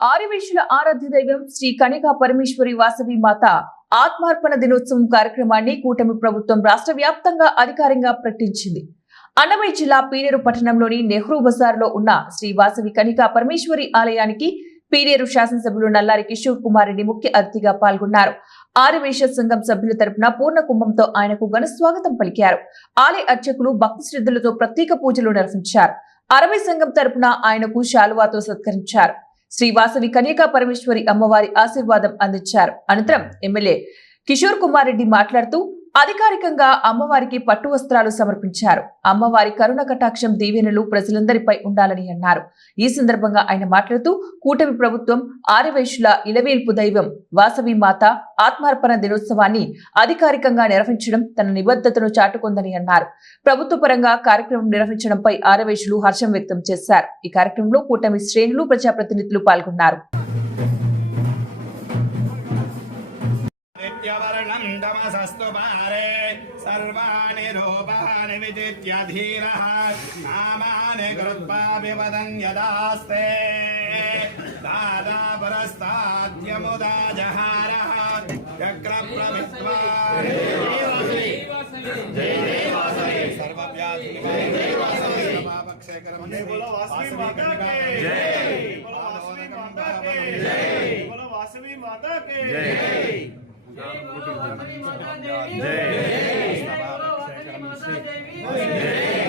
ఆరివేషుల ఆరాధ్య దైవం శ్రీ కనికా పరమేశ్వరి వాసవి మాత ఆత్మార్పణ దినోత్సవం కార్యక్రమాన్ని కూటమి ప్రభుత్వం రాష్ట్ర వ్యాప్తంగా అధికారికంగా ప్రకటించింది. అన్నమయ్య జిల్లా పీడేరు పట్టణంలోని నెహ్రూ బజార్లో ఉన్న శ్రీ వాసవి కనికా పరమేశ్వరి ఆలయానికి పీనేరు శాసనసభ్యులు నల్లారి కిషోర్ కుమార్ రెడ్డి ముఖ్య అతిథిగా పాల్గొన్నారు. ఆర్యవేశ సంఘం సభ్యుల తరపున పూర్ణ కుంభంతో ఆయనకు ఘన స్వాగతం పలికారు. ఆలయ అర్చకులు భక్తి శ్రద్ధలతో ప్రత్యేక పూజలు నిర్వహించారు. అరవై సంఘం తరపున ఆయనకు శాలువాతో సత్కరించారు. శ్రీవాసవి కన్యకా పరమేశ్వరి అమ్మవారి ఆశీర్వాదం అందించారు. అనంతరం ఎమ్మెల్యే కిషోర్ కుమార్ రెడ్డి మాట్లాడుతూ అధికారికంగా అమ్మవారికి పట్టు వస్త్రాలు సమర్పించారు. అమ్మవారి కరుణ కటాక్షం దీవెనలు ప్రజలందరిపై ఉండాలని అన్నారు. ఈ సందర్భంగా ఆయన మాట్లాడుతూ కూటమి ప్రభుత్వం ఆరివేషుల ఇలవేల్పు దైవం వాసవి మాత ఆత్మార్పణ దినోత్సవాన్ని అధికారికంగా నిర్వహించడం తన నిబద్ధతను చాటుకుందని అన్నారు. ప్రభుత్వ పరంగా కార్యక్రమం నిర్వహించడంపై ఆరవేషులు హర్షం వ్యక్తం చేశారు. ఈ కార్యక్రమంలో కూటమి శ్రేణులు ప్రజాప్రతినిధులు పాల్గొన్నారు. प्रत्युवर्णम् तमसस्तु पारे सर्वाणि रूपाणि विजित्य धीरः नामानि कृत्वा विवदन् यदास्ते दादा पुरस्ताद्यमुदा जहारः वासवी माता के జై.